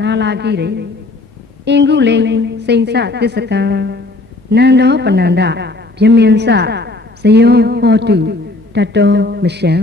နာလာကြည့်တယ်အင်္ဂုလိန်စိန်စသစ္စကံနန္ဒောပနန္ဒဗျမင်စဇယောဟောတုတတောမရှံ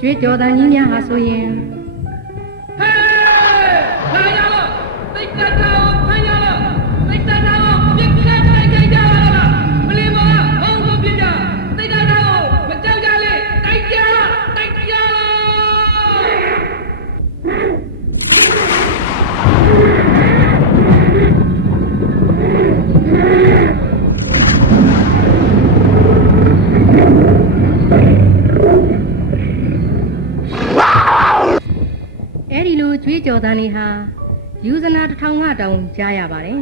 ကျွေးကြော်တန်ကြီးများဟာဆိုရင်ဟဲ့လာရလို့သိတ္တတော်ဖမ်းရလို့သိတ္တတော်ပြစ်ခတ်တိုက်ခိုက်ကြပါလားမလီမောဟောင်းကိုပြစ်ကြသိတ္တတော်မကြောက်ကြလေတိုက်ကြ ကြွေးကြော်သံတွေဟာယူဇနာတစ်ထောင်ကတောင်ကြားရပါတယ်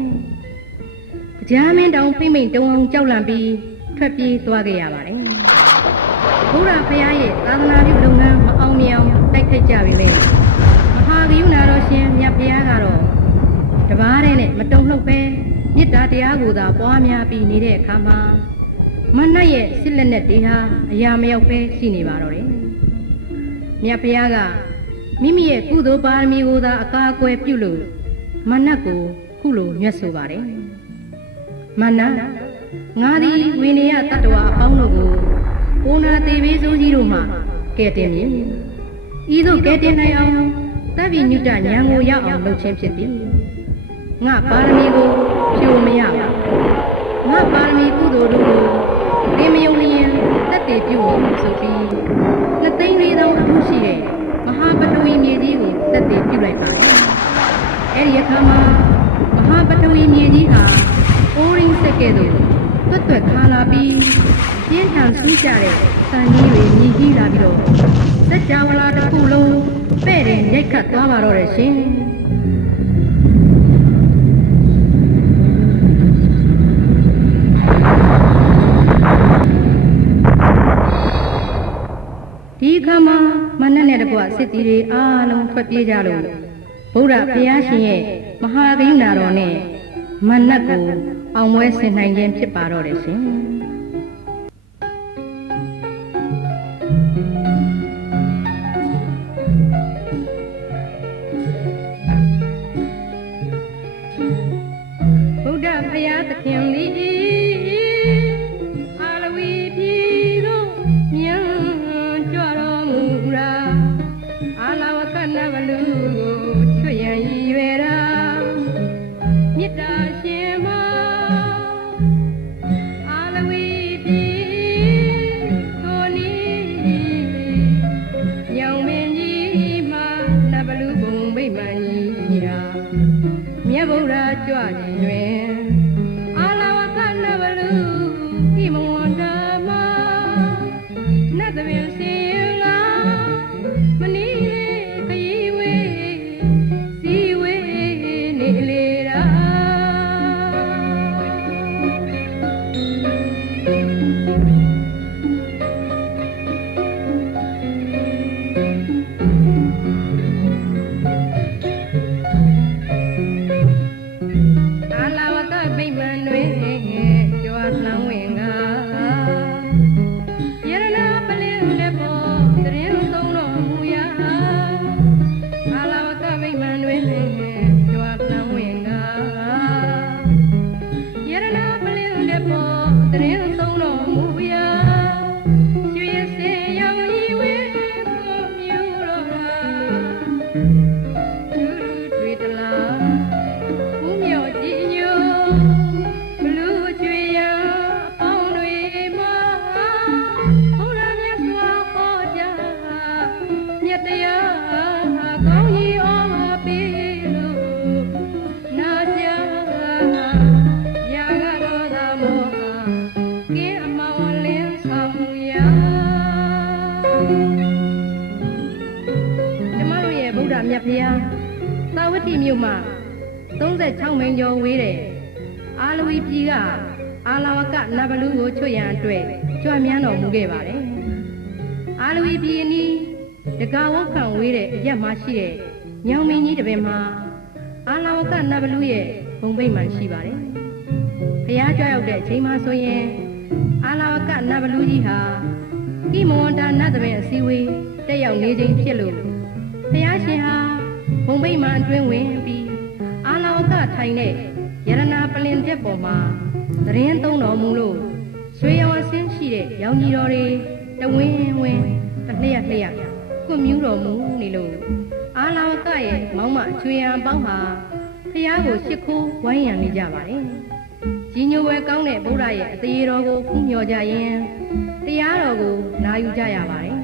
။ကြားမင်းတောင်ဖိမိန်တုံအောင်ကြောက်လန့်ပြီးထွက်ပြေးသွားခဲ့ရပါတယ်။ဘုရားဖရာရဲ့သာသနာပြုလုပ်ငန်းမအောင်မြင်အောင်တိုက်ခိုက်ကြပြီလေ။မဟာကရုဏာတော်ရှင်မြတ်ဖရာကတော့တပါးတဲ့နဲ့မတုံ့လှုပ်ပဲမေတ္တာတရားကိုသာပွားများပြီးနေတဲ့အခါမှာမနတ်ရဲ့စစ်လက်နဲ့တွေဟာအရာမရောက်ပဲရှိနေပါတော့တယ်။မြတ်ဖရာကမိမိရဲ့ကုသိုလ်ပါရမီကိုသာအကာအကွယ်ပြုလို့မနတ်ကိုခုလိုညွှတ်ဆိုပါတယ်။မနတ်ငါသည်ဝိနည်းတတ္တဝါအပေါင်းတို့ကိုကိုနာသေးပေးစိုးကြီးတို့မှကဲတင်မည်။ဤသို့ကဲတင်နိုင်အောင်သဗ္ဗညုတဉာဏ်ကိုရအောင်လုပ်ခြင်းဖြစ်သည်။ငါပါရမီကိုဖြိုမရပါ။ငါပါရမီကုသိုလ်တို့ကိုသင်မယုံလျင်တက်တည်ပြုမည်ဆိုပြီး2,400,000အမှုရှိတဲ့မဟာပထဝီမြေကြီးကိုတက်တည်ပြုလိုက်ပါတယ်။အဲဒီအခါမှာမဟာပထဝီမြေကြီးဟာအိုးရင်းစက်ကဲ့သို့တွတ်ခါလာပြီးပြင်းထန်ဆူးကြတဲ့စံကြီးတွေမြည်ကြီးလာပြီးတော့စัจ java လာတစ်ခုလုံးပဲ့တယ်ရိုက်ခတ်သွားပါတော့တယ်ရှင်။ဒီခါမှာမနက်နဲ့တကွစစ်တီတွေအားလုံးထွက်ပြေးကြလို့ဗုဒ္ဓဘုရားရှင်ရဲ့မဟာကရုဏာတော်နဲ့မနတ်ကိုအောင်ပွဲဆင်နိုင်ခြင်းဖြစ်ပါတော့တယ်ရှင်ဗုဒ္ဓဘုရားသခင်သည်အာလဝီပြည်သို့မြန်ကြွတော်မူရာအာလဝကနဗလူကိုချွတ်ရန်ရည်ရွယ်ရာမေတ္တာရှင်မအာလဝီပြည်ကိုနီညောင်မင်းကြီးမှာနဗလူဘုံဗိမာန်ကြီးရာမြတ်ဗုဒ္ဓကြွခြင်းတွင်အာလဝကနဗလူဤမဝန္တမနတ်သမီးစင်လာမနီခရီးဝေးစီဝေးနေလေရာအာလဝကဗိမာန်တွင်ကြွားနှောင်းဝင်ကယရနာပလင်းလက်ပေါ်သရင်သုံးတော်မူရာအာလဝကဗိမာန်တွင်ကြွားနှောင်းဝင်ကယရနာပလင်းလက်ပေါ်သရင်သုံးတော်မူရာရွှေစင်ရောင်ကြီးဝဲကိုမြူတော်ရာသူတွေ့တလားဦးမြော်ကြည်ညိုဘလူးကျွေရပေါင်းတွေမှာဘုရားမြတ်စွာဟောကြားမြတ်တရားကောင်းကြီးအော်ပေးလို့နာကြားရာဂဒေါသမောဟကင်းအမောင်လင်းဆောင်ရာကျမတို့ရဲ့ဗုဒ္ဓမြတ်ဖရာသာဝတိမြို့မှာ36မိန်ကျော်ဝေးတဲ့အာလဝီပြည်ကအာလဝကနဗလူကိုချွတ်ရန်အတွက်ကြွမြန်းတော်မူခဲ့ပါတယ်။အာလဝီပြည်အနီးတကာဝခံဝေးတဲ့အရက်မှာရှိတဲ့ညောင်မင်းကြီးတစ်ပင်မှာအာလဝကနဗလူရဲ့ဘုံဗိမာန်ရှိပါတယ်။ဘုရားကြွရောက်တဲ့အချိန်မှာဆိုရင်အာလဝကနဗလူကြီးဟာကိမဝန္တာနတ်တစ်ပင်အစည်းအဝေးတက်ရောက်နေခြင်းဖြစ်လို့ဘုရားရှင်ဟာဘုံဗိမာန်အတွင်းဝင်ပြီးအာလဝကထိုင်တဲ့ယရနာပလင်တက်ပေါ်မှာသရင်သုံးတော်မူလို့ရွှေရောင်အဆင်းရှိတဲ့ရောင်ကြီးတော်တွေတဝင်းဝင်းတစ်လျက်ကွမြူးတော်မူနေလို့အာလဝကရဲ့မောင်းမချွေရန်ပေါင်းဟာဖျားကိုရှ िख ိုးဝိုင်းရံနေကြပါတယ်။ကြီးညိုဝဲကောင်းတဲ့ဗုဒ္ဓရဲ့အသေးတော်ကိုဖူးမြော်ကြရင်တရားတော်ကိုနာယူကြရပါတယ်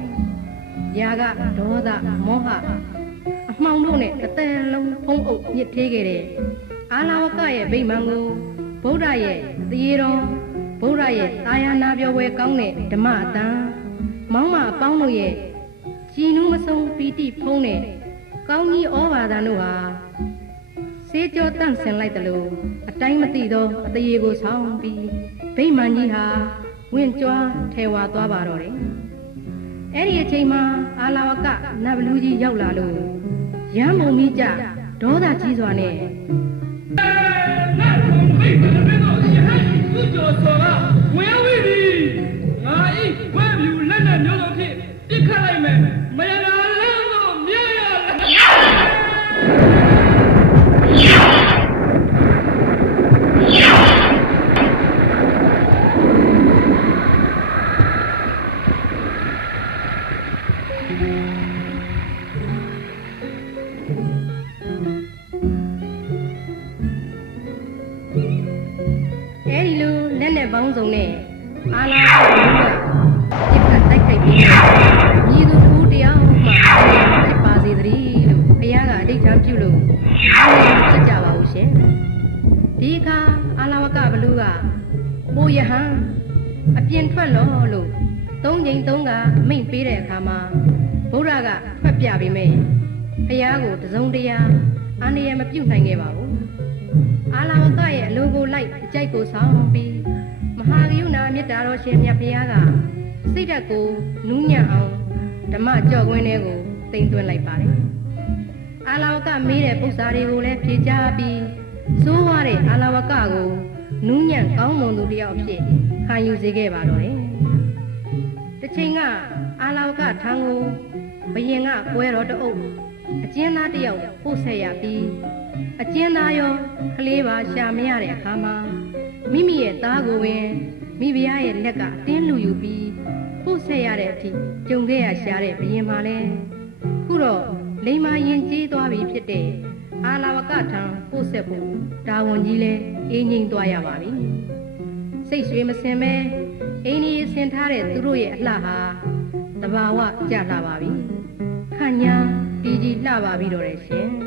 ။ယာကဒေါသမောဟအမှောင်တို့နဲ့တစ်သက်လုံးဖုံးအုပ်ညစ်သေးခဲ့တဲ့အာလဝကရဲ့ဗိမာန်ကိုဗုဒ္ဓရဲ့သေတော်ဗုဒ္ဓရဲ့သာယာနာပြောပွဲကောင်းတဲ့ဓမ္မအတန်မောင်းမအပေါင်းတို့ရဲ့ကြည်နူးမဆုံးပီတိဖုံးတဲ့ ကောင်းကြီးဩဘာသာတို့ဟာစေကြောတန့်စင်လိုက်တယ်လို့အတိုင်းမသိသောအတရေကိုဆောင်းပြီးဗိမာန်ကြီးဟာဝင့်ကြွားထဲဝါသွားပါတော့တယ်အဲ့ဒီအချိန်မှာအာလာဝကနတ်ဘလူးကြီးရောက်လာလို့ရမ်းမုံမိကြဒေါသကြီးစွာနဲ့那从北边的边到西海四角草啊，我要为你，俺一万有人的牛肉片，一看来没人人都灭呀了。အဲဒီလိုလက်နဲ့ပေါင်းစုံနဲ့အာလာကပြစ်ခတ်တိုက်ခိုက်ပြီးညီသူတူတယောက်မှဖြစ်ပါစေသတည်းလို့ဘုရားကအဋ္ဌံပြုလို့ဖြစ်ကြပါဦးရှင်ဒီအခါအာလာဝကဘလူးကပိုယဟန်အပြင်ထွက်လို့သုံးချိန်သုံးကအမိန့်ပေးတဲ့အခါမှာဗုဒ္ဓကထွက်ပြပေးမယ်ဘုရားကိုတစုံတရာအာဏာရမပြုတ်နိုင်ခဲ့ပါဘူးအာလာဝကရဲ့အလိုကိုလိုက်အကြိုက်ကိုဆောင်ပြီးမဟာကရုဏာမေတ္တာတော်ရှင်မြတ်ဘုရားကစိတ်ဓာတ်ကိုနူးညံ့အောင်ဓမ္မကြော့ကွင်းတွေကိုတင်သွင်းလိုက်ပါတယ်အာလာဝကမေးတဲ့ပု္ပ္ပာတွေကိုလည်းဖြေချပြီးစိုးဝါတဲ့အာလာဝကကိုနူးညံ့ကောင်းမွန်သူတယောက်အဖြစ်ခံယူစေခဲ့ပါတော့တယ်တစ်ချိန်ကအာလာဝကထံကိုဘယင်ကပွဲတော်တအုပ်အကျဉ်းသားတယောက်ပို့ဆက်ရပြီးအကျဉ်းသားရောကလေးပါရှာမရတဲ့အခါမှာမိမိရဲ့သားကိုဝင်မိဖုရားရဲ့လက်ကအတင်းလူယူပြီးပို့ဆက်ရတဲ့အထိကြုံခဲ့ရရှာတဲ့ဘယင်မှာလဲခုတော့လိမ္မာရင်ကြီးသွားပြီဖြစ်တဲ့အာလာဝကထံပို့ဆက်ဖို့ဒါဝန်ကြီးလဲအင်းငိမ့်သွားရပါပြီစိတ်ရွှေမစင်ပဲအင်းကြီးဆင်ထားတဲ့သူတို့ရဲ့အလှဟာတဘာဝကြလှပါပြီခန့်ညာဒီကြီးလှပါပြီတော့တယ်ရှင်မ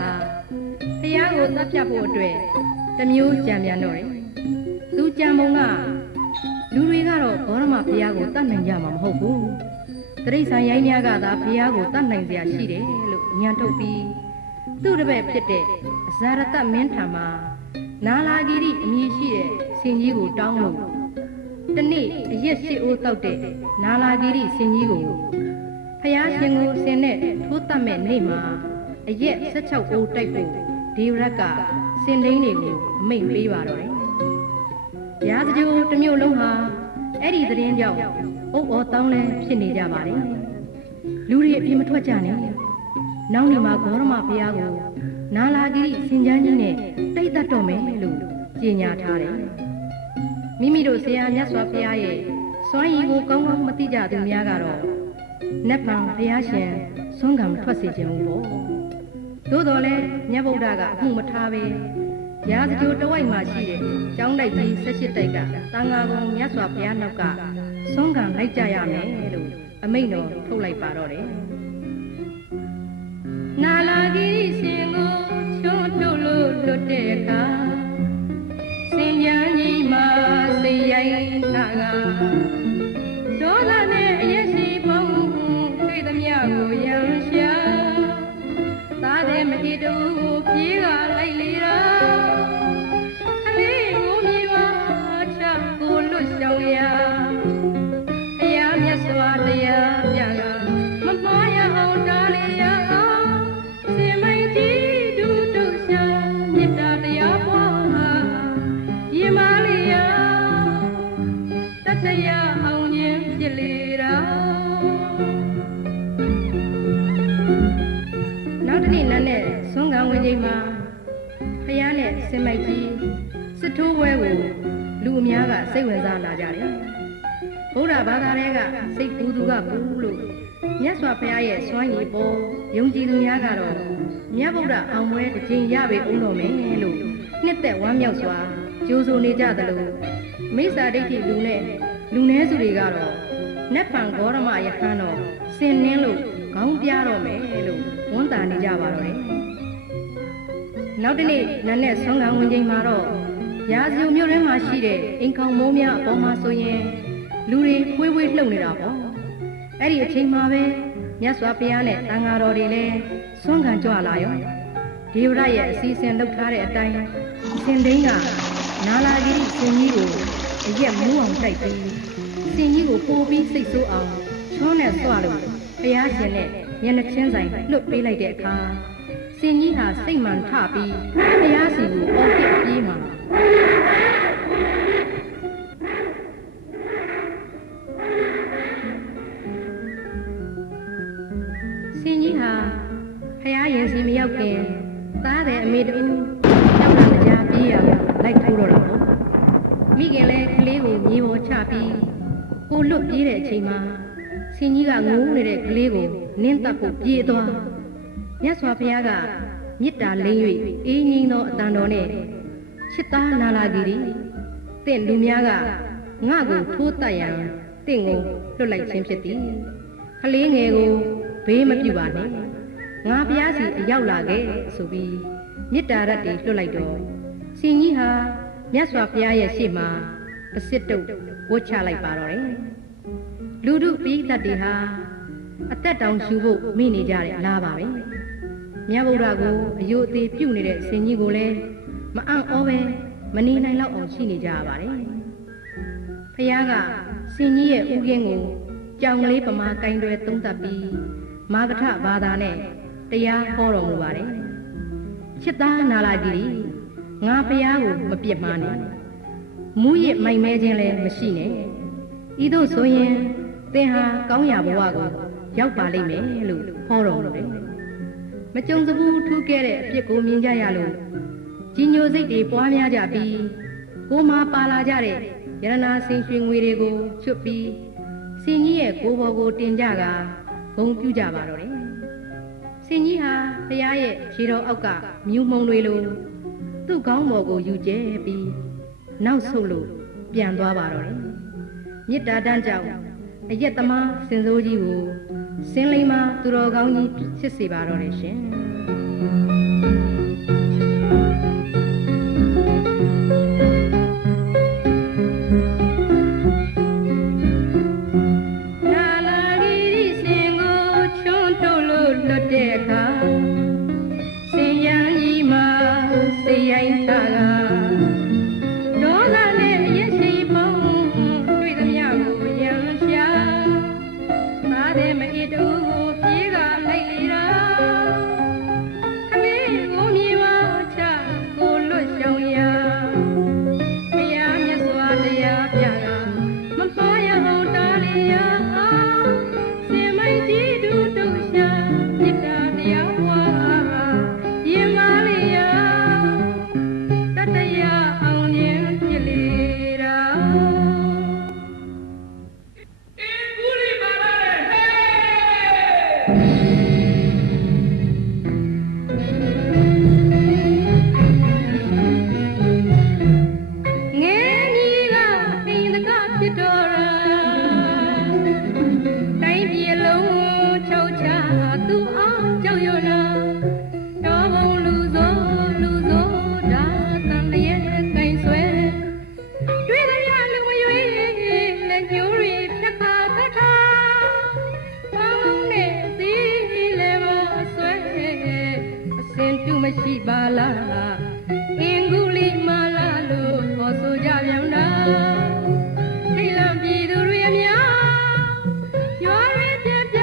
ဟာဖျားကိုတပ်ဖြတ်ဖို့အတွက်တမျိုးကြံပြန်တော့တယ်သူကြံပုံကလူတွေကတော့ဂေါရမဖျားကိုတတ်နိုင်ကြမှာမဟုတ်ဘူးတရိษံရိုင်းများကသာဖျားကိုတတ်နိုင်စရာရှိတယ်လို့ညံထုတ်ပြီးသူ့တပည့်ဖြစ်တဲ့ဇာရတမင်းထံမှာနာလာဂီရိအမည်ရှိတဲ့ဆင်ကြီးကိုတောင်းလို့တနေ့အရက်ရှိအိုးတောက်တဲ့နာလာဂီရိဆင်ကြီးကိုဖျားရှင်ကိုဆင်နဲ့ထိုးတတ်မဲ့နေ့မှာအရက်16အိုးတိုက်ဖို့ဒီရက်ကစင်ဒိန်းတွေကိုအမိန့်ပေးပါတော့တယ်။ရာဇဂိုတစ်မျိုးလုံးဟာအဲ့ဒီသတင်းကြောင့်အုပ်အော်တောင်းလဲဖြစ်နေကြပါတယ်။လူတွေအပြင်မထွက်ကြနဲ့။နောက်နေမှာဂေါရမဘုရားကိုနာလာဂိရိစင်ချမ်းကြီးနဲ့တိတ်သက်တော့မယ်လို့ကြေညာထားတယ်။မိမိတို့ဆရာမြတ်စွာဘုရားရဲ့စွမ်းရည်ကိုကောင်းကောင်းမသိကြသူများကတော့နတ်ပံဘုရားရှင်ဆွမ်းကံထွက်စေခြင်းဘူးပေါ့။သို့တော်လည်းမြတ်ဗုဒ္ဓကအမှုမထားပဲရာဇဂိုတဝိုက်မှာရှိတဲ့ကျောင်းတိုက်ကြီး18တိုက်ကသံဃာကုံမြတ်စွာဘုရားနောက်ကဆွမ်းကံလိုက်ကြရမယ်လို့အမိန့်တော်ထုတ်လိုက်ပါတော့တယ်။နာလာဂိရိရှင်ကိုချွတ်ထုတ်လို့လွတ်တဲ့အခါစင်ကြမ်းကြီးမှာစိတ်ရိုင်းနာကဒေါသနဲ့အရက်ရှိပုံတွေ့သမျှကိုရံရှာသားတဲ့မတီတူကိုပြေးကလိုက်လေတာအလေးကိုမြေပါချကိုလွတ်ဆောင်ရာဘုရားမြတ်စွာတရားပြကမမှားရအောင်တားလေရအောင်စင်မိုင်ကြီးဒုဒုရှာမေတ္တာတရားပွားရင်မာလေရတတရားအောင်ခြင်းဖြစ်လေတာနောက်တစ်နေ့နတ်နဲ့ဆွမ်းကံဝင်ချိန်မှာဖယားနဲ့စင်မိုက်ကြီးစစ်ထိုးဝဲကိုလူအများကစိတ်ဝင်စားလာကြတယ်ဗုဒ္ဓဘာသာတွေကစိတ်ပူသူကပူလို့မြတ်စွာဘုရားရဲ့စွမ်းရည်ပေါ်ယုံကြည်သူများကတော့မြတ်ဗုဒ္ဓအောင်ပွဲတစ်ချိန်ရပေအောင်တော်မယ်လို့နှစ်သက်ဝမ်းမြောက်စွာကြိုးဆိုနေကြသလိုမိစ္ဆာဒိဋ္ဌိလူနဲ့လူနည်းစုတွေကတော့နတ်ပံဂေါရမယဟန်တော်စင်နှင်းလို့ခေါင်းပြတော့မယ်လို့ဝန်တာနေကြပါတော့တယ်နောက်တနေ့နတ်နဲ့ဆွမ်းကံဝင်ချိန်မှာတော့ရာဇဂိုမြို့ထဲမှာရှိတဲ့အိမ်ခေါင်မိုးများအပေါ်မှာဆိုရင်လူတွေဝေးဝေးလှုပ်နေတာပေါ့အဲ့ဒီအချိန်မှာပဲမြတ်စွာဘုရားနဲ့တန်ဃာတော်တွေလည်းဆွမ်းကံကြွလာရောဒေဝရရဲ့အစီအစဉ်လုပ်ထားတဲ့အတိုင်းစင်ဒိန်းကနာလာဂိရိစင်ကြီးကိုအရက်မူးအောင်တိုက်ပြီးစင်ကြီးကိုပိုးပြီးစိတ်ဆိုးအောင်ချွန်းနဲ့ဆွလို့ဘုရားရှင်နဲ့မျက်နှာချင်းဆိုင်လွတ်ပေးလိုက်တဲ့အခါစင်ကြီးဟာစိတ်မှန်ထပြီးဘုရားစီကိုအော်ဟစ်ပြေးမှာစင်ကြီးဟာဘုရားရင်စီမရောက်ခင်သားတဲ့အမေတူကြောက်ရကြပြေးရလိုက်ထိုးတော့တာပေါ့မိခင်လည်းကလေးကိုမြေပေါ်ချပြီးကိုလွတ်ပြေးတဲ့အချိန်မှာစင်ကြီးကငိုးနေတဲ့ကလေးကိုနင်းတပ်ဖို့ပြေးသွားမြတ်စွာဘုရားကမေတ္တာလိမ့်၍အေးငြိမ်းသောအတန်တော်နဲ့ချစ်သားနာလာဂီရိတင့်လူများကငါ့ကိုထိုးတတ်ရန်တင့်ကိုလွတ်လိုက်ခြင်းဖြစ်သည်ကလေးငယ်ကိုဘေးမပြူပါနဲ့ငါဘုရားစီအရောက်လာခဲ့ဆိုပြီးမေတ္တာရက်တွေလွတ်လိုက်တော့စင်ကြီးဟာမြတ်စွာဘုရားရဲ့ရှေ့မှာပစစ်တုပ်ဝတ်ချလိုက်ပါတော့တယ်လူတို့ပိဋကတ်တွေဟာအသက်တောင်ရှူဖို့မိနေကြတဲ့အလားပါပဲမြတ်ဗုဒ္ဓကိုအယုအသေးပြုတ်နေတဲ့စင်ကြီးကိုလည်းမအံ့ဩပဲမနေနိုင်တော့အောင်ရှိနေကြရပါတယ်ဖခင်ကစင်ကြီးရဲ့ဥကင်းကိုကြောင်လေးပမာကင်တွယ်သုံးသပ်ပြီးမာဂထဘာသာနဲ့တရားဟောတော်မူပါတယ်ချစ်သားနာလာဂီရိငါဖခင်ကိုမပြစ်မှားနဲ့မူးရစ်မိုက်မဲခြင်းလည်းမရှိနဲ့ဤသို့ဆိုရင်သင်ဟာကောင်းရာဘဝကိုရောက်ပါလိမ့်မယ်လို့ဟောတော်မူတယ်မကြုံစဘူးထူးခဲ့တဲ့အဖြစ်ကိုမြင်ကြရလို့ကြီးညိုစိတ်တွေပွားများကြပြီးကိုမာပါလာကြတဲ့ယရနာစင်ရွှေငွေတွေကိုချွတ်ပြီးစင်ကြီးရဲ့ကိုယ်ပေါ်ကိုတင်ကြကဂုံပြူကြပါတော့တယ်စင်ကြီးဟာဘုရားရဲ့ခြေတော်အောက်ကမြူးမုံတွေလိုသူ့ခေါင်းပေါ်ကိုယူကျဲပြီးနောက်ဆုတ်လို့ပြန်သွားပါတော့တယ်မေတ္တာတန်းကြောင့်အရက်သမားစင်စိုးကြီးကိုစင်လိမ္မာသူတော်ကောင်းကြီးဖြစ်စေပါတော့တယ်ရှင် သူမရှိပါလားအင်္ဂုလိမာလာလို့ခေါ်ဆိုကြပြန်တာထိတ်လန့်ပြည်သူတွေအများရွာတွေပြပြ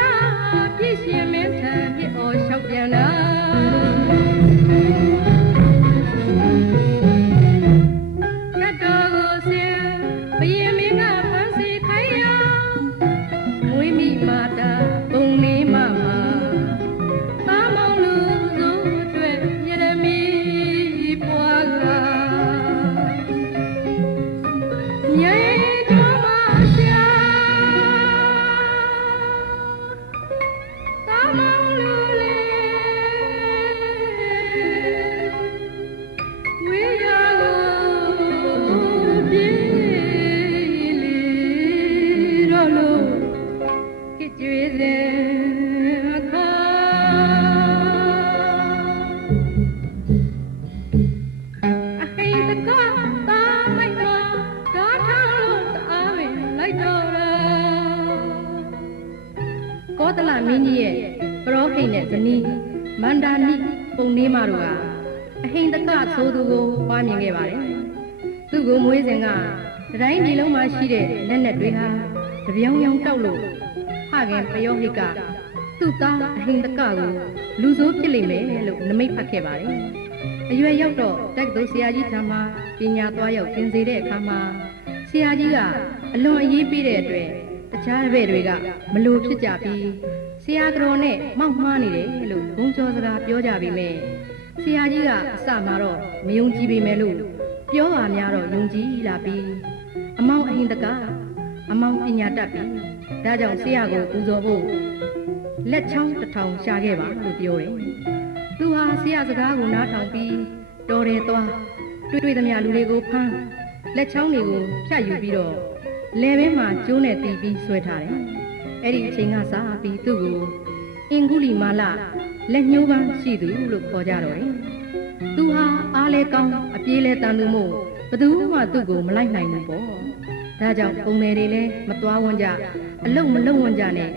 ပြည့်ရှင်မင်းထံပြအော်လျှောက်ပြန်တာရတော်ကိုစင်ဘယင်မင်းကဖန်စီခိုင်းရမွေးမိမာတာပုံနေမမှာသာမောင်လူဆိုအတွက်ရရမီပွားကညေတော်မရှာသာမောင်လူလေဝေးရကိုပြေးလေတော့လို့ကြွေးစဉ်အခါအဟိတကသာမိုက်မှာဓာထောင်းလို့တအားပင်လိုက်တော့တာကောသလမင်းကြီးရဲ့ပရောဟိတ်နဲ့ဇနီးမန္တာနိပုံနေမတို့ကအဟိတကသို့သူကိုပွားမြင်ခဲ့ပါတယ်သူ့ကိုမွေးစဉ်ကတိုင်းပြည်လုံးမှာရှိတဲ့လက်နက်တွေဟာတပြောင်ပြောင်တောက်လို့ဟခင်ပယောဟိတ်ကသူ့သားအဟိတကကိုလူဆိုးဖြစ်လိမ့်မယ်လို့နမိတ်ဖတ်ခဲ့ပါတယ်အရွယ်ရောက်တော့တက္ကသိုလ်ဆရာကြီးထံမှာပညာသွားရောက်သင်စေတဲ့အခါမှာဆရာကြီးကအလွန်အရေးပေးတဲ့အတွက်တခြားတပည့်တွေကမလို့ဖြစ်ကြပြီးဆရာတော်နဲ့မောက်မှားနေတယ်လို့ဂုံကျော်စကားပြောကြပေမဲ့ဆရာကြီးကအစမှာတော့မယုံကြည်ပေမဲ့လို့ပြောပါများတော့ယုံကြည်လာပြီးအမောင်အဟိတကအမောင်ပညာတတ်ပြီးဒါကြောင့်ဆရာကိုပူဇော်ဖို့လက်ချောင်းတစ်ထောင်ရှာခဲ့ပါလို့ပြောတယ်သူဟာဆရာစကားကိုနားထောင်ပြီးတော်တယ်သွားတွေ့သမျှလူတွေကိုဖမ်းလက်ချောင်းတွေကိုဖြတ်ယူပြီးတော့လယ်ဘင်းမှာကျိုးနဲ့တီးပြီးဆွဲထားတယ်အဲ့ဒီအချိန်ကစပြီးသူ့ကိုအင်္ဂုလိမာလလက်ညှိုးပန်းရှိသူလို့ခေါ်ကြတော့တယ်သူဟာအားလဲကောင်းအပြေးလဲတန်သူမို့ဘယ်သူမှသူ့ကိုမလိုက်နိုင်ဘူးပေါ့ဒါကြောင့်ပုံနယ်တွေလည်းမသွားဝန်းကြအလုံမလုံဝန်းကြနဲ့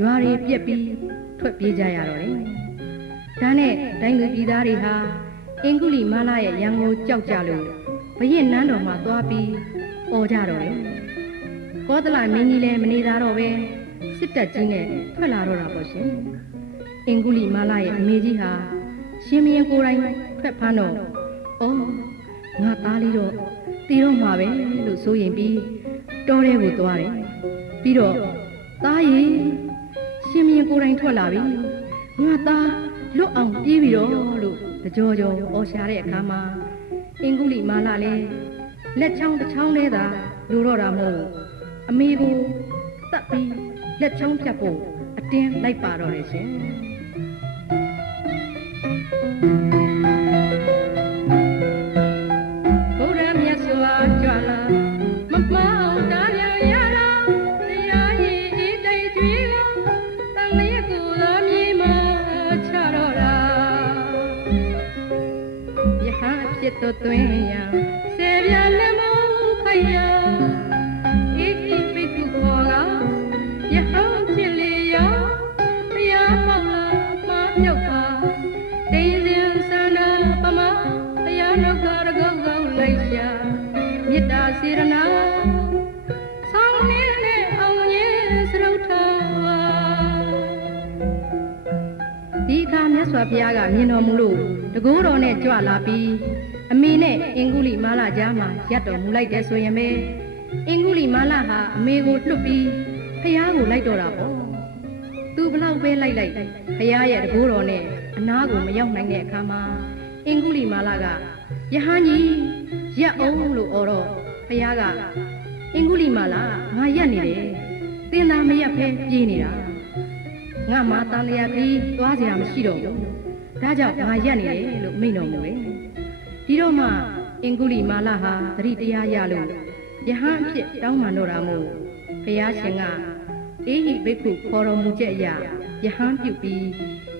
ရွာတွေပြက်ပြီးထွက်ပြေးကြရတော့တယ်ဒါနဲ့တိုင်းသူပြည်သားတွေဟာအင်္ဂုလိမာလရဲ့ရန်ကိုကြောက်ကြလို့ဘရင်နန်းတော်မှာသွားပြီးအော်ကြတော့တယ်ကောသလမင်းကြီးလည်းမနေသာတော့ပဲစစ်တပ်ကြီးနဲ့ထွက်လာတော့တာပေါ့ရှင်အင်္ဂုလိမာလရဲ့အမေကြီးဟာရှင်မင်းကိုယ်တိုင်ထွက်ဖမ်းတော့အော်ငါသားလေးတော့တည်တော့မှာပဲလို့ဆိုရင်ပြီးတောထဲကိုသွားတယ်ပြီးတော့သားရီရှင်မင်းကိုယ်တိုင်ထွက်လာပြီငါသားလွတ်အောင်ပြေးပြီးတော့လို့ကြောကြောအော်ရှာတဲ့အခါမှာအင်္ဂုလိမာလလည်းလက်ချောင်းတစ်ချောင်းလေးသာလူတော့တာမဟုတ်အမေကိုတတ်ပြီးလက်ချောင်းဖြတ်ဖို့အတင်းလိုက်ပါတော့တယ်ရှင်ဘုရားမြတ်စွာကြွလာမမောင်တာရရတော့တရားကြီးဤတိတ်ကျွေးကိုတန်လျက်ကိုသာမြေမှာချတော့တာယဟန်ဖြစ်တော့တွင်ရဆေပြလက်မခိုင်ရဤဤပိကုခေါ်ကယဟန်ဖြစ်လေရောတရားပေါက်လာမှာပြောက်ပါတိန်စင်ဆန္ဒပမတရားနောက်ကရကုတ်ကောင်းလိုက်ရှာမေတ္တာစေရနာဆောင်းနေနဲ့အောင်ရင်စရုပ်ထားဒီအခါမြတ်စွာဘုရားကမြင်တော်မူလို့တကိုးတော်နဲ့ကြွလာပြီးအမေနဲ့အင်္ဂုလိမာလကြားမှာရပ်တော်မူလိုက်တဲ့ဆိုရင်ပဲအင်္ဂုလိမာလဟာအမေကိုလွတ်ပြီးဘုရားကိုလိုက်တော့တာပေါ့သူဘလောက်ပဲလိုက်ဘုရားရဲ့တကိုးတော်နဲ့အနားကိုမရောက်နိုင်တဲ့အခါမှာအင်္ဂုလိမာလကယဟန်ကြီးရက်အောင်လို့အော်တော့ဘုရားကအင်္ဂုလိမာလငါရက်နေတယ်သင်သာမရက်ဖဲပြေးနေတာငါမှတန်လျာကြီးသွားစရာမရှိတော့ဘူးဒါကြောင့်ငါရက်နေတယ်လို့မိန့်တော်မူတယ်ဒီတော့မှအင်္ဂုလိမာလဟာသတိတရားရလို့ယဟန်အဖြစ်တောင်းပန်တော့တာမို့ဘုရားရှင်ကအေဟိဘိက္ခုခေါ်တော်မူချက်အရယဟန်ပြုပြီး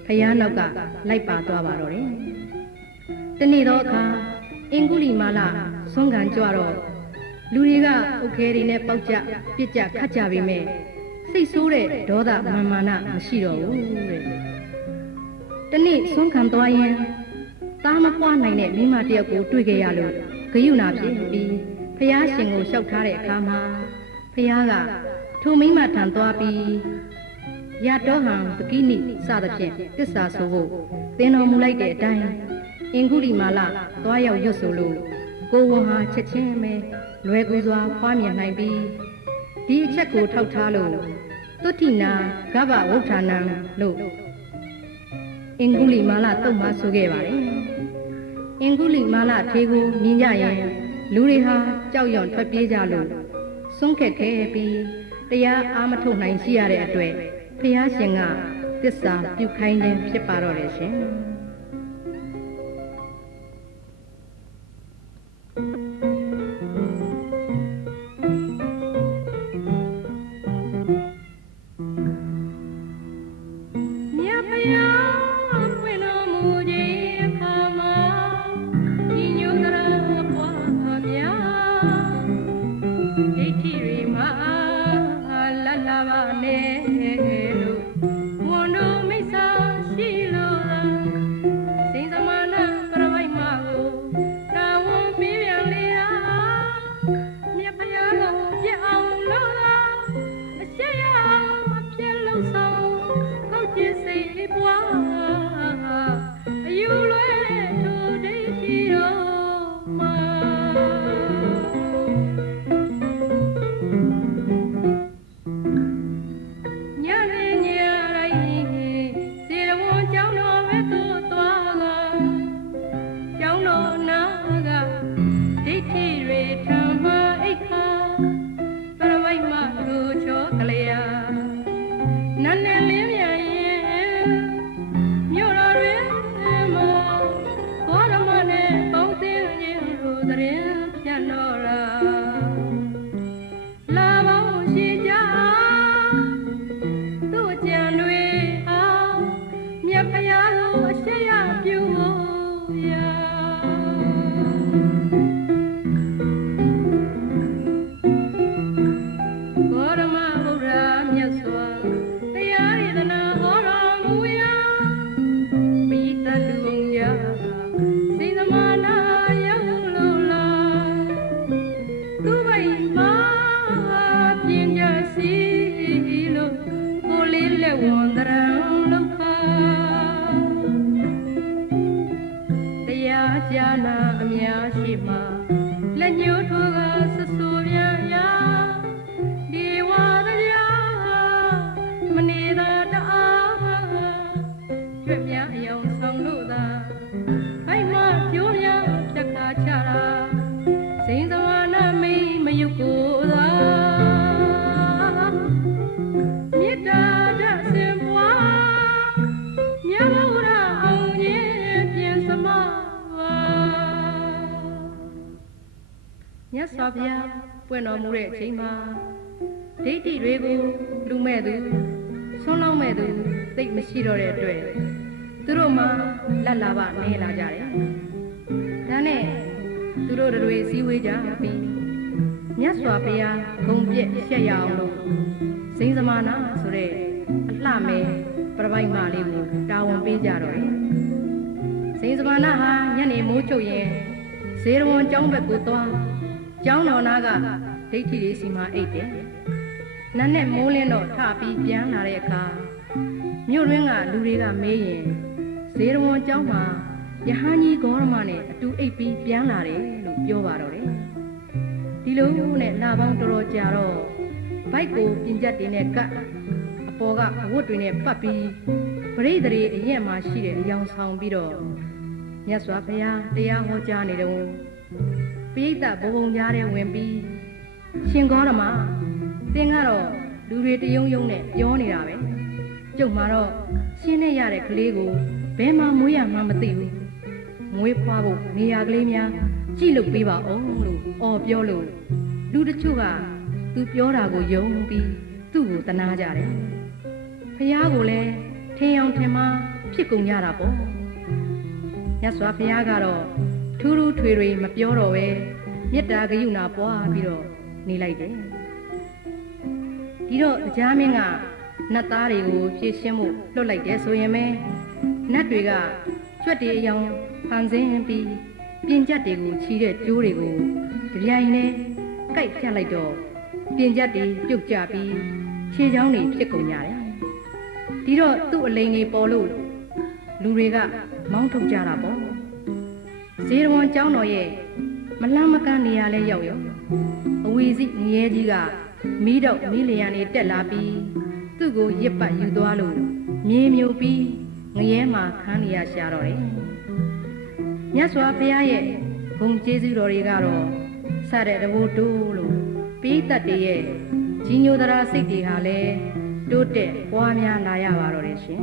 ဘုရားနောက်ကလိုက်ပါသွားပါတော့တယ်တနေ့တော့အခါအင်္ဂုလိမာလဆုံးခံကြွတော့လူတွေကအုတ်ခဲတွေနဲ့ပေါက်ကြပြစ်ကြခတ်ကြပေမဲ့စိတ်ဆိုးတဲ့ဒေါသမာနမရှိတော့ဘူးတဲ့တနေ့ဆုံးခံသွားရင် သားမပွားနိုင်တဲ့မိမတယောက်ကိုတွေ့ခဲ့ရလို့ဂယုဏဖြစ်ပြီးဖျားရှင်ကိုလျှောက်ထားတဲ့အခါမှာဖျားကထိုမိမထံသွားပြီးရတော်ဟံပကိနိစသဖြင့်တစ္ဆာဆိုဖို့သင်တော်မူလိုက်တဲ့အတိုင်းအင်္ဂုလိမာလသွားရောက်ရွတ်ဆိုလို့ကိုဝံဟာချက်ချင်းပဲလွယ်ကူစွာဖွားမြင်နိုင်ပြီးဒီအချက်ကိုထောက်ထားလို့သုတ္တိနာဂဗဝုဋ္ဌာနံလို့အင်္ဂုလိမာလတုတ်မှဆိုခဲ့ပါတယ်အင်္ဂုလိမာလထေကိုမြင်ကြရင်လူတွေဟာကြောက်ရွံ့ထွက်ပြေးကြလို့စွန့်ခက်ခဲပြီးတရားအားမထုတ်နိုင်ရှိရတဲ့အတွက်ဖျားရှင်ကသစ္စာပြုခိုင်းခြင်းဖြစ်ပါတော့တယ်ရှင်မြတ်စွာဘုရားပွင့်တော်မူတဲ့အချိန်မှာဒိဋ္ဌိတွေကိုလူမဲ့သူဆွန်းလောင်းမဲ့သူသိမရှိတော့တဲ့အတွက်သူတို့မှလက်လာပါနေလာကြတယ်။ဒါနဲ့သူတို့တွေစည်းဝေးကြပြီးမြတ်စွာဘုရားဂုံပြည့်ရှက်ရအောင်လို့စိန်စမာနာဆိုတဲ့အလှမဲ့ပြပိုက်မလေးကိုတာဝန်ပေးကြတော့တယ်။စိန်စမာနာဟာညနေမိုးချုပ်ရင်ဇေရဝံကျောင်းဘက်ကိုသွားကျောင်းတော်နာကဒိဋ္ဌိလေးစီမှာအိတ်တယ်။နတ်နဲ့မိုးလင်းတော့ထပြီးပြန်လာတဲ့အခါမြို့တွင်းကလူတွေကမေးရင်ဇေရဝံကျောင်းမှာယဟန်ကြီးဂေါရမနဲ့အတူအိတ်ပြီးပြန်လာတယ်လို့ပြောပါတော့တယ်။ဒီလိုနဲ့လာပေါင်းတော်တော်ကြာတော့ဘိုက်ကိုပြင်ကျက်တွေနဲ့ကတ်အပေါ်ကအဝတ်တွေနဲ့ပတ်ပြီးပရိသေတွေအရက်မှာရှိတဲ့အယောင်ဆောင်ပြီးတော့မြတ်စွာဘုရားတရားဟောကြားနေတော့ပိဋကဘုံဘုံကြားထဲဝင်ပြီးရှင်ဂေါရမသင်ကတော့လူတွေတယုံယုံနဲ့ပြောနေတာပဲကျုပ်မှာတော့ရှင်းနဲ့ရတဲ့ကလေးကိုဘယ်မှာမွေးရမှမသိဘူးမွေးဖွားဖို့နေရာကလေးများကြည့်လို့ပေးပါအောင်လို့အော်ပြောလို့လူတချို့ကသူပြောတာကိုယုံပြီးသူ့ကိုတနာကြတယ်ဖះကိုလည်းထင်အောင်ထင်မှားဖြစ်ကုန်ကြတာပေါ့မြတ်စွာဘုရားကတော့ထူးထူးထွေထွေမပြောတော့ပဲမေတ္တာဂရုဏာပွားပြီးတော့နေလိုက်တယ်ဒီတော့ကြားမင်းကနတ်သားတွေကိုဖြည့်ရှင်းဖို့လွတ်လိုက်တယ်ဆိုရင်ပဲနတ်တွေက ကျွတ်တွေအယောင်ဖန်ဆင်းပြီးပြင်ကျက်တွေကိုချီတဲ့ကျိုးတွေကိုကြပြိုင်နဲ့ကိုက်ပြလိုက်တော့ပြင်ကျက်တွေပြုတ်ကျပြီးခြေချောင်းတွေဖြစ်ကုန်ကြတယ်ဒီတော့သူ့အလိန်တွေပေါ်လို့လူတွေကမောင်းထုတ်ကြတာပေါ့ဇေရဝံကျောင်းတော်ရဲ့မလန်းမကန်းနေရာလဲရောက်ရောအဝီစီငရဲကြီးကမီးတော့မီးလျံနေတက်လာပြီးသူ့ကိုရစ်ပတ်ယူသွားလို့မြေမြူပြီးငရဲမှာခန်းနေရရှာတော့တယ်မြတ်စွာဘုရားရဲ့ဂုဏ်ကျေးဇူးတော်တွေကတော့စတဲ့တဘိုးတိုးလို့ပိဋကတ်တွေရဲ့ကြီးညိုသရာစိတ်တွေဟာလဲတိုးတက်ပွားများလာရပါတော့တယ်ရှင်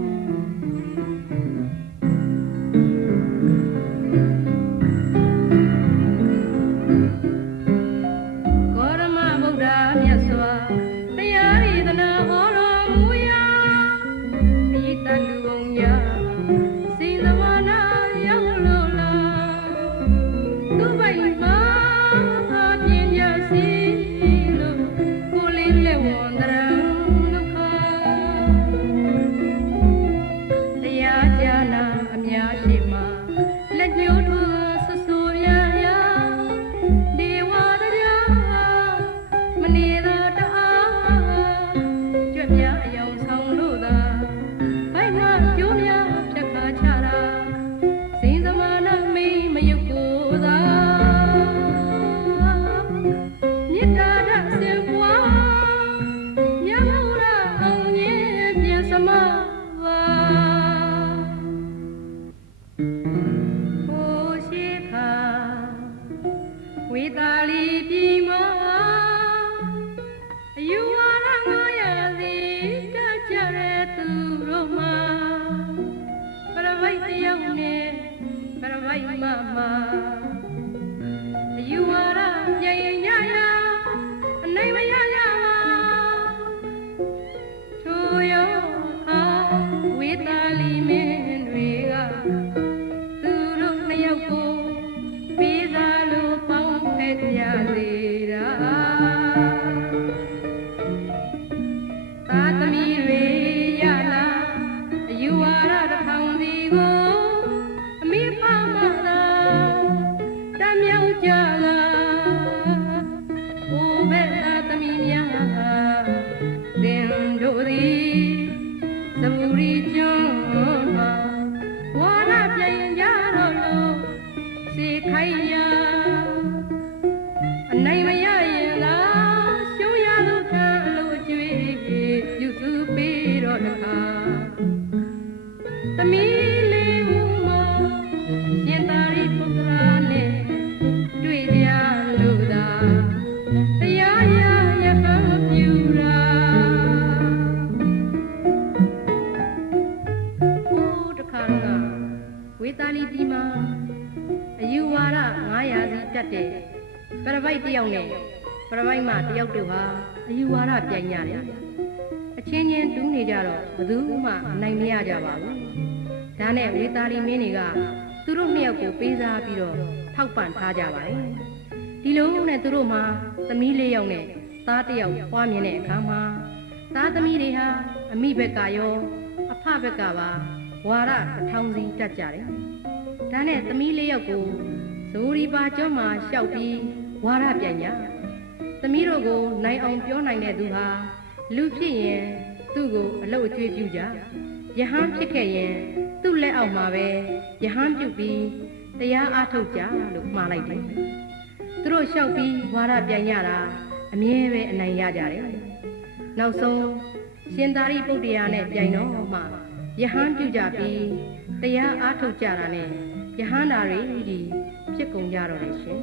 အချင်းချင်းတူးနေကြတော့ဘယ်သူမှနိုင်မရကြပါဘူးဒါနဲ့ဝေသာလီမင်းတွေကသူတို့နှစ်ယောက်ကိုပေးစားပြီးတော့ထောက်ပံ့ထားကြပါတယ်ဒီလိုနဲ့သူတို့မှာသမီးလေးယောက်နဲ့သားတစ်ယောက်ဖွားမြင်တဲ့အခါမှာသားသမီးတွေဟာအမိဘက်ကရောအဖဘက်ကပါဝါရတစ်ထောင်စီတက်ကြတယ်ဒါနဲ့သမီးလေးယောက်ကိုဇိုရီပါကျွန်းမှာရှောက်ပြီးဝါရပြန်ညာသမီးတို့ကိုနိုင်အောင်ပြောနိုင်တဲ့သူဟာလူဖြစ်ရင်သူ့ကိုအလုပ်အကျွေးပြုကြယဟန်ဖြစ်ခဲ့ရင်သူ့လက်အောက်မှာပဲယဟန်ပြုပြီးတရားအားထုတ်ကြလို့မှားလိုက်တယ်သူတို့လျှောက်ပြီးဝါရပြန်ရတာအမြဲပဲအနိုင်ရကြတယ်နောက်ဆုံးရှင်သာရိပုတ္တရာနဲ့ပြိုင်တော့မှယဟန်ပြုကြပြီးတရားအားထုတ်ကြတာနဲ့ယဟန်နာတွေဒီဖြစ်ကုန်ကြတော့တယ်ရှင်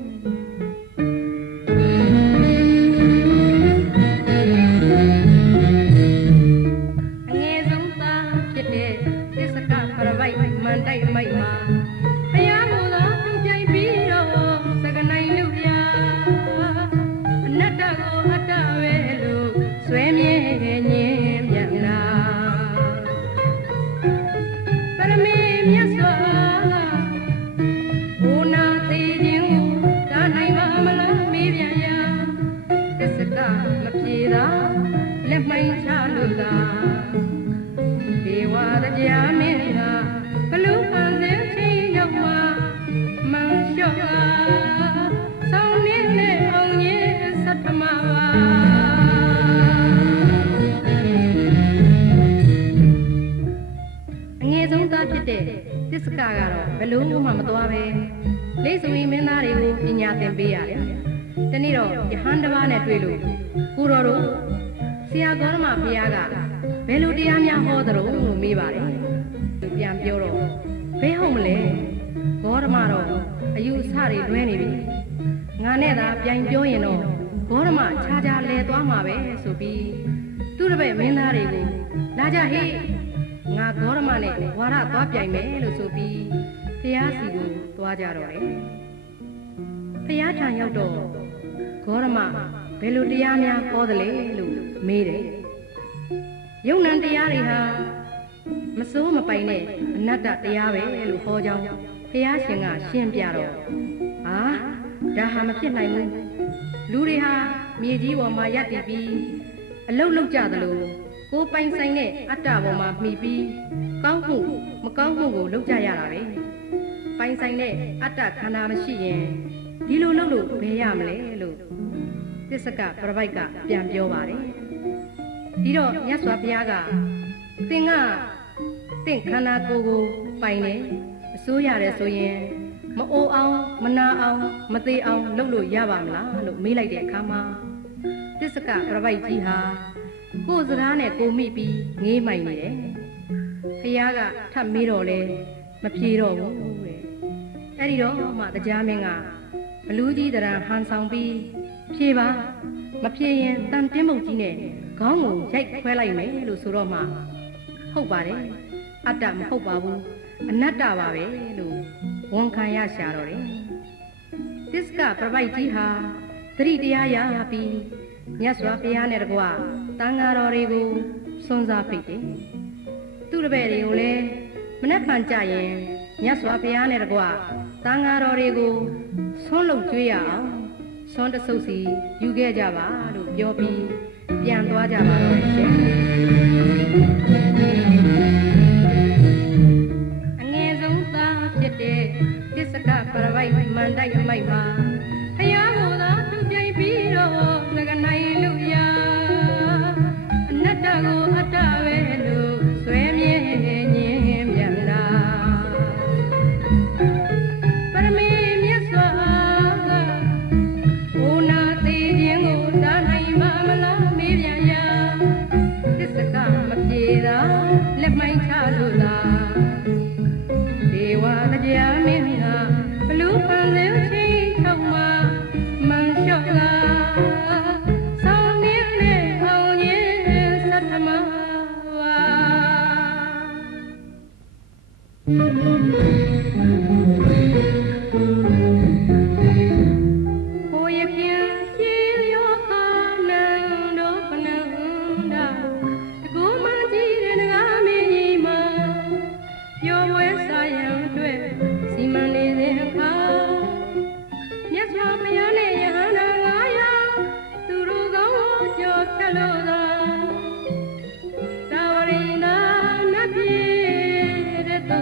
မန်တိုက်မိုက်မှာဘုရားကိုယ်သာသူပြိုင်ပြီးတော့စကနိုင်လူပြအနတ္တကိုအတ္တပဲလို့ဆွဲမြဲညင်ပြန်လာပရမေမြတ်စွာဘုနာသေးခြင်းကိုတာနိုင်ပါ ပဲလေးစုံမင်းသားတွေကိုပညာသင်ပေးရတယ်တနေ့တော့ယဟန်တစ်ပါးနဲ့တွေ့လို့ကိုတော်တို့ဆရာဂေါရမဘုရားကဘယ်လိုတရားများဟောသလဲလို့မေးပါတယ်ပြန်ပြောတော့ဘယ်ဟုတ်မလဲဂေါရမတော့အယူအဆတွေလွဲနေပြီငါနဲ့သာပြန်ပြောရင်တော့ဂေါရမခြားခြားလဲသွားမှာပဲဆိုပြီးသူ့တပည့်မင်းသားတွေကိုလာကြဟေ့ငါဂေါရမနဲ့ဝါရသွားပြိုင်မယ်လို့ဆိုပြီးဘုရားစီကိုသွားကြတော့တယ်ဘုရားထံရောက်တော့ဂေါရမဘယ်လိုတရားများဟောသလဲလို့မေးတယ်ယုံနံတရားတွေဟာမစိုးမပိုင်တဲ့အနတ္တတရားပဲလို့ဟောကြောင်းဘုရားရှင်ကရှင်းပြတော့ဟာဒါဟာမဖြစ်နိုင်ဘူးလူတွေဟာမြေကြီးပေါ်မှာရပ်တည်ပြီးအလုတ်လုတ်ကြသလိုကိုယ်ပိုင်ဆိုင်တဲ့အတ္တပေါ်မှာမှီပြီးကောင်းမှုမကောင်းမှုကိုလုပ်ကြရတာပဲပိုင်ဆိုင်တဲ့အတ္တခန္ဓာမရှိရင်ဒီလိုလုပ်လို့ဘယ်ရမလဲလို့သစ္စကပရပိုက်ကပြန်ပြောပါတယ်ဒီတော့မြတ်စွာဘုရားကသင်ခန္ဓာကိုယ်ကိုပိုင်တယ်အစိုးရတယ်ဆိုရင်မအိုအောင်မနာအောင်မသေးအောင်လုပ်လို့ရပါမလားလို့မေးလိုက်တဲ့အခါမှာသစ္စကပရပိုက်ကြီးဟာကိုယ်စကားနဲ့ကိုမိပြီးငေးမိုင်နေတယ်ဘုရားကထပ်မေးတော့လဲမဖြေတော့ဘူးတဲ့အဲ့ဒီတော့မှတရားမင်းကဘလူးကြီးတရံဟန်ဆောင်ပြီးဖြေပါမဖြေရင်တန်တင်းမုတ်ကြီးနဲ့ခေါင်းကိုရိုက်ခွဲလိုက်မယ်လို့ဆိုတော့မှဟုတ်ပါတယ်အတ္တမဟုတ်ပါဘူးအနတ္တပါပဲလို့ဝန်ခံရရှာတော့တယ်သစ္စကပရပိုက်ကြီးဟာသတိတရားရပြီးမြတ်စွာဘုရားနဲ့တကွတန်ဃာတော်တွေကိုစွန့်စားဖိတ်တယ်သူ့တပည့်တွေကိုလည်းမနှက်ပန်ကြရင်မြတ်စွာဘုရားနဲ့တကွတန်ဃာတော်တွေကိုဆွန့်လုပ်ကြွေးရအောင်ဆွန့်တဆုပ်စီယူခဲ့ကြပါလို့ပြောပြီးပြန်သွားကြပါတော့ရှင်အငယ်ဆုံးသားဖြစ်တဲ့သစ္စကပရပိုက်မန်တိုက်အမိုက်မှာဘုရားကိုသာသူပြိုင်ပြီးတော့ငကနိုင်လို့ရအနတ္တကိုအတ္တပဲလို့ဆွဲမြဲညင်ပြန်လာပရမေမြတ်စွာကဘုနာသေးခြင်းကိုသာနိုင်မှာမလားမေးပြန်ရသစ္စကမပြေတာလက်မိုင်းချလို့သာဒေဝတရားမင်းကဘလူးပန်လေချင်းထောက်မှာမန်လျှော့လာဆောင်းနေနဲ့အောင်ရင်သတ္တမဝါဟိုရခင်ပြေရောခါနန်းတို့ပနန္ဒတကူမကြီးတဲ့ငါမင်းကြီးမှာပျော်ပွဲစားရန်အတွက်စီမံနေတဲ့အခါမြတ်စွာဘုရားနဲ့ယဟန္တာ900သူတို့ကောင်းကြော်ဖြတ်လို့သာတာဝရိန္ဒာနတ်ပြည်တဲ့သူ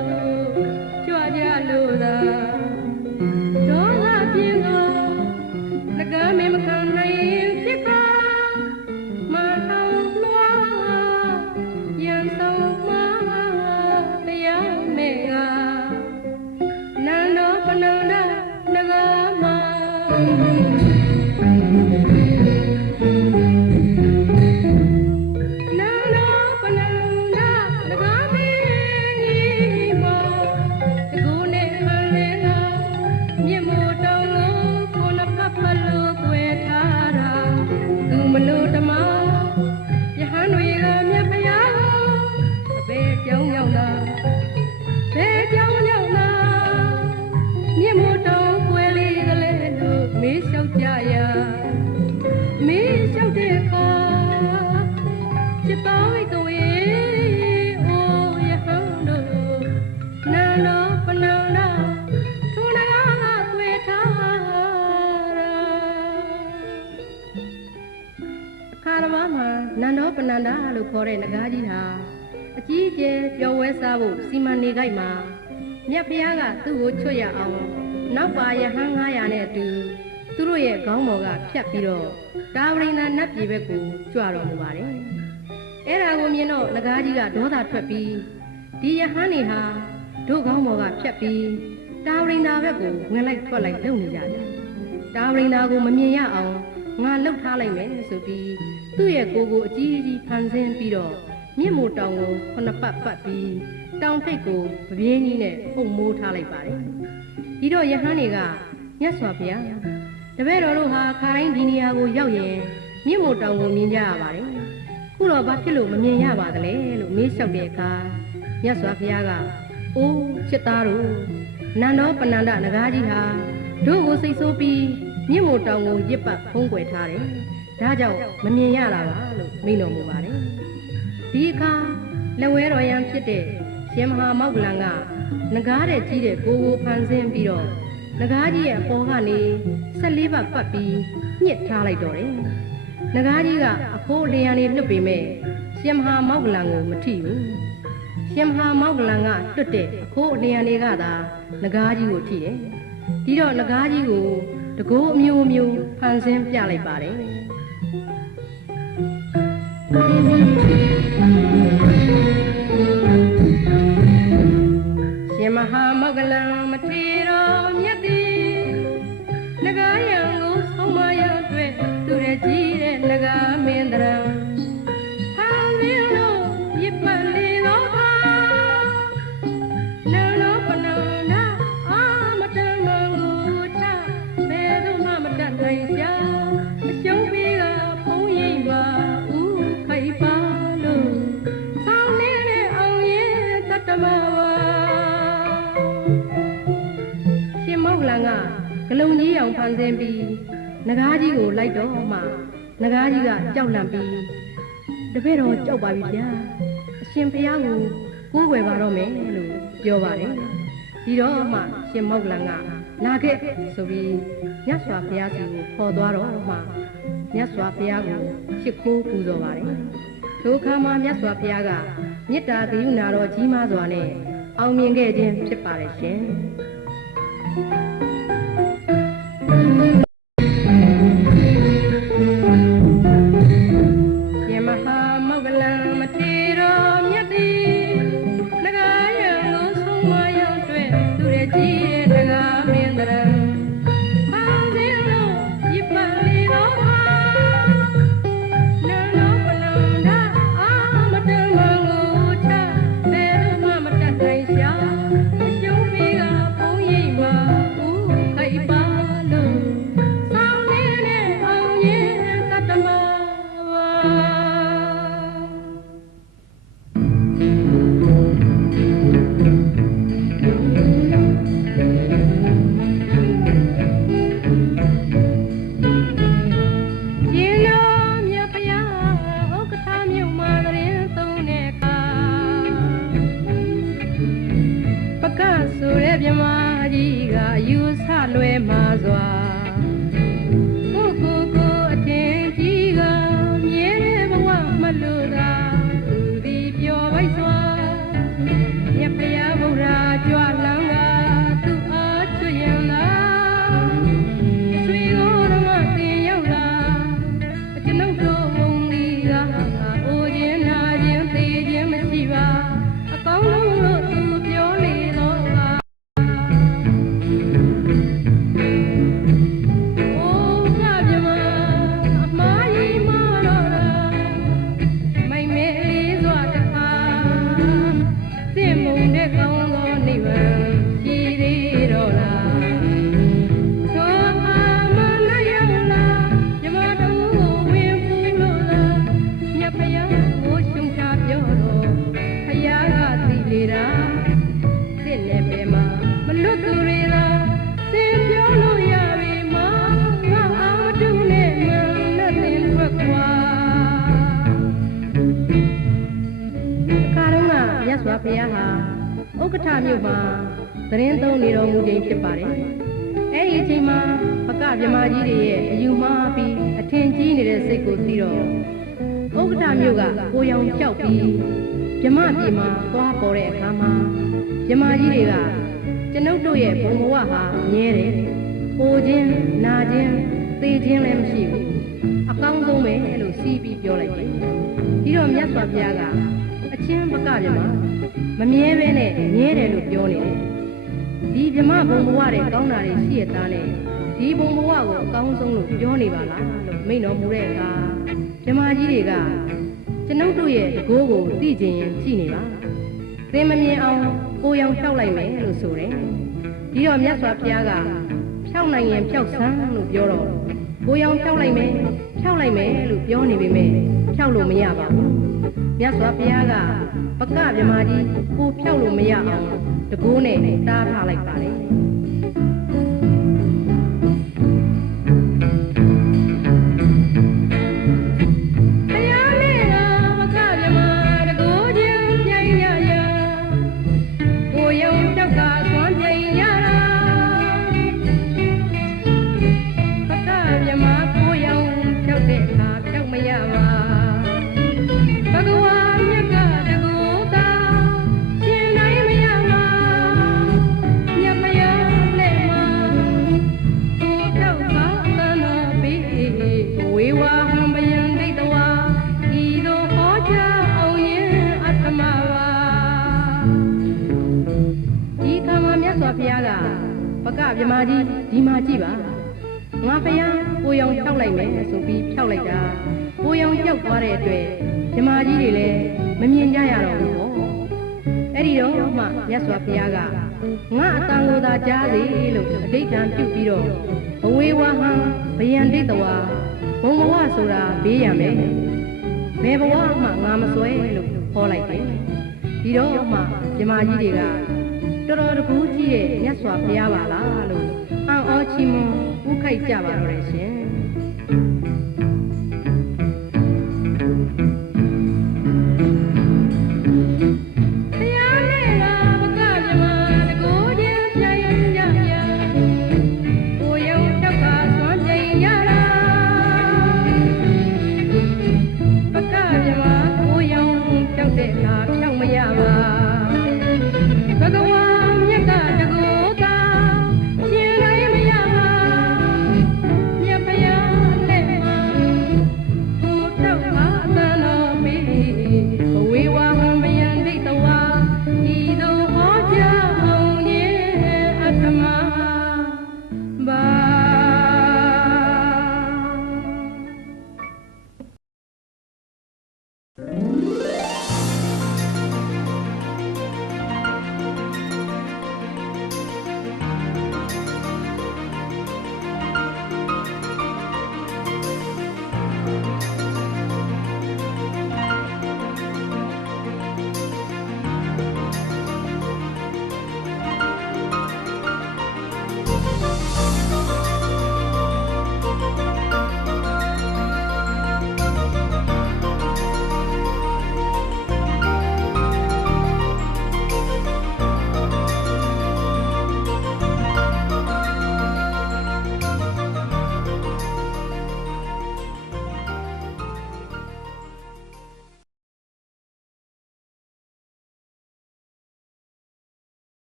ကြွကြလို့သာဒေါသပြင်းသောငကမင်းမခံနိုင်ဖြစ်ပါမထောင်လွှာရန်ဆုံးမှာတရားမေကနန္ဒောပနန္ဒနဂမနန္ဒောပနန္ဒနဂမေကြီးမောတကူနဲ့အလဲလာမြင့်မို့တောင်းလို့ကိုနဖတ်ဖတ်လို့ကွယ်ထားတာသူမလို့တမယဟန်တွေကမြတ်ဖရာကိုအပေကြောင်းရောက်လာဘယ်ကြောင်းရောက်လာမြင့်မို့တောင်းကွယ်လေးကလေးတို့မေးလျှောက်ကြရမေးလျှောက်တဲ့အခါจิตတော်ဝိကဝေအိုယဟန်တို့နန္ဒောပနန္ဒထိုနဂါကကွယ်ထားတာအခါရမမှာနန္ဒောပနန္ဒလို့ခေါ်တဲ့နဂါကြီးဟာအကြီးအကျယ်ပျော်ဝဲစားဖို့စီမံနေကြမှာမြတ်ဖုရားကသူ့ကိုချွတ်ရအောင်နောက်ပါယဟန်900နဲ့အတူသူတို့ရဲ့ခေါင်းပေါ်ကဖြတ်ပြီးတော့တာဝရိန္ဒာနတ်ပြည်ဘက်ကိုကြွတော်မူပါတယ်အဲ့ဒါကိုမြင်တော့နဂါကြီးကဒေါသထွက်ပြီးဒီယဟန်နေဟာတို့ခေါင်းပေါ်ကဖြတ်ပြီး တာဝရိန်သာဘက်ကိုဝင်လိုက်ထွက်လိုက်လုပ်နေကြတယ်တာဝရိန်သာကိုမမြင်ရအောင်ငါလှုပ်ထားလိုက်မယ်ဆိုပြီးသူ့ရဲ့ကိုယ်ကိုအကြီးကြီးဖန်ဆင်းပြီးတော့မြင့်မို့တောင်ကိုခုနှစ်ပတ်ပတ်ပြီးတောင်ထိပ်ကိုပပြင်းကြီးနဲ့ပုံမိုးထားလိုက်ပါတယ်ဒီတော့ယဟန်တွေကမြတ်စွာဘုရားတပည့်တော်တို့ဟာခါတိုင်းဒီနေရာကိုရောက်ရင်မြင့်မို့တောင်ကိုမြင်ကြရပါတယ်ခုတော့ဘာဖြစ်လို့မမြင်ရပါသလဲလို့မေးလျှောက်တဲ့အခါမြတ်စွာဘုရားကအိုးချစ်သားတို့နန္ဒောပဏ္ဍနဂါးကြီးဟာတို့ကိုစိတ်ဆိုးပြီးမြင့်မို့တောင်ကိုရစ်ပတ်ဖုံးကွယ်ထားတယ်ဒါကြောင့်မမြင်ရတာပါလို့မိန့်တော်မူပါတယ်ဒီအခါလက်ဝဲတော်ရန်ဖြစ်တဲ့ရှင်မဟာမောက္ကလန်ကနဂါးတဲ့ကြီးတဲ့ကိုကိုဖန်ဆင်းပြီးတော့နဂါးကြီးရဲ့အပေါ်ကနေ14ပတ်ပတ်ပြီးညှစ်ထားလိုက်တော့တယ်နဂါးကြီးကအဖိုးလျံနေလွတ်ပေမဲ့ရှင်မဟာမောက္ကလန်ကိုမထိဘူးရှင်မဟာမောက္ကလန်ကလွတ်တဲ့အဖိုးလျံတွေကသာနဂါးကြီးကိုထိတယ်ဒီတော့နဂါးကြီးကိုတကိုးအမျိုးမျိုးဖန်ဆင်းပြလိုက်ပါတယ်ရှင်မဟာမောက္ကလန်မထေရတော်မြတ်သည်နဂါးယံကိုဆုံးမရအတွက်သူရဲ့ကြီးတဲ့နဂါးမင်းတရံဟာလင်းလို့ရစ်ပတ်လေတော့ပါနန္ဒောပဏ္ဏအာမတမန်ကိုချဘယ်သူမှမတတ်နိုင်ရှာအရှုံးပြီးကဖုံးရိပ်ပါဦးခိုက်ပါလို့ဆောင်းနေတဲ့အောင်ရဲ့တတ္တမပါရှင်မောက္ကလန်ကဂလုံးကြီးအောင်ဖန်ဆင်းပြီးနဂါးကြီးကိုလိုက်တော့မှနဂါးကြီးကကြောက်လန့်ပြီးတပည့်တော်ကြောက်ပါပြီဗျာအရှင်ဘုရားကိုကိုးကွယ်ပါတော့မယ်လို့ပြောပါတယ်ဒီတော့မှရှင်မောက္ကလန်ကလာခဲ့ဆိုပြီးမြတ်စွာဘုရားစီကိုခေါ်သွားတော့မှမြတ်စွာဘုရားကိုရှ िख ိုးပူဇော်ပါတယ်ထိုအခါမှာမြတ်စွာဘုရားကမေတ္တာဂရုဏာတော်ကြီးမားစွာနဲ့အောင်မြင်ခဲ့ခြင်းဖြစ်ပါတယ်ရှင်ရှင်မဟာမောက္ကလန်မထေရတော်မြတ်သည်နဂါးယံကိုဆုံးမရောက်တွေ့သူရဲ့ကြီးရဲ့နဂါးမင်းတရံဟာလင်းလို့ရစ်ပတ်လေတော့ပါနန္ဒောပဏ္ဏအာမတမန်ကိုချဘယ်မှမတတ်နိုင်ရှာအရှုံးပြီးကဖုံးရိပ်ပါဦးခိုက်ပါလို့ဆောင်းနေတဲ့အောင်ရဲ့တတ္တမဆိုတဲ့မြမကြီးကယူဆလွယ်မှာစွာကိုအထင်ကြီးကမြဲတဲ့ဘဝမလို့သာသူဒီပျော်ပိုက်စွာမြတ်ဖရာဗုဒ္ဓကြွလန်းကသူအားချွတ်ရင်သာဆွေကိုယ်တော်ကတင်ရောက်လာကျွန်ုပ်တို့ဘုံဒီကအိုခြင်းနာခြင်းသိခြင်းမရှိပါအကောင်းဆုံးလို့သူပြောလေတော့ဘုရားဟာဥက္ကဋ္ဌမြို့မှာသတင်းသုံးနေတော်မူခြင်းဖြစ်ပါတယ်။အဲဒီအချိန်မှာပကဗြဟ္မာကြီးတွေရဲ့အယူမှားပြီးအထင်ကြီးနေတဲ့စိတ်ကိုသိတော့ဥက္ကဋ္ဌမြို့ကကိုရောင်ကြောက်ပြီးဗြဟ္မာပြည်မှာသွားပေါ်တဲ့အခါမှာဗြဟ္မာကြီးတွေကကျွန်ုပ်တို့ရဲ့ဘုံဘဝဟာမြဲတယ်။ပိုခြင်းနာခြင်းသေခြင်းလည်းမရှိဘူး။အကောင်းဆုံးပဲလို့စီးပြီးပြောလိုက်တယ်။ပြီးတော့မြတ်စွာဘုရားကအချင်းပကဗြဟ္မာမမြဲပဲနဲ့မြဲတယ်လို့ပြောနေတယ် ဒီဗြမဘုံဘဝတဲ့ကောင်းတာတွေရှိရသားနဲ့ဒီဘုံဘဝကိုအကောင်းဆုံးလို့ပြောနေပါလားလို့မိန့်တော်မူတဲ့အခါဗြမကြီးတွေကကျွန်ုပ်တို့ရဲ့တကိုးကိုသိကျင်ရင်ကြည့်နေပါသင်မမြင်အောင်ကိုယ်ရောင်ဖြောက်လိုက်မယ်လို့ဆိုတယ်ဒီတော့မြတ်စွာဘုရားကဖြောက်နိုင်ရင်ဖြောက်စမ်းလို့ပြောတော့ကိုယ်ရောင်ဖြောက်လိုက်မယ်လို့ပြောနေပေမဲ့ဖြောက်လို့မရပါဘူးမြတ်စွာဘုရားကပကဗြမာကြီးကိုဖြောက်လို့မရအောင်တကိုးနဲ့တားထားလိုက်ပါတယ်ဗြမာကြီးဒီမှာကြည့်ပါငါဖယားကိုရောင်ဖြောက်လိုက်မယ်ဆိုပြီးဖြောက်လိုက်တာကိုရောင်ပြောက်သွားတဲ့အတွက်ဗြမာကြီးတွေလည်းမမြင်ကြရတော့ဘူးပေါ့အဲ့ဒီတော့မှမြတ်စွာဘုရားကငါအတန်ကိုသာကြားစေလို့အဋိဌံပြုပြီးတော့ဘဝေဝဟံဗယံဒိတဝါဘုံဘဝဆိုတာဘေးရမယ်ဘယ်ဘဝမှငါမစွဲလို့ဟောလိုက်တယ်ဒီတော့မှဗြမာကြီးတွေကတော်တော်တကူကြီးရဲ့မြတ်စွာဘုရားပါလားလို့အံ့ဩချီးမွမ်းဥခိုက်ကြပါတော့တယ်ရှင်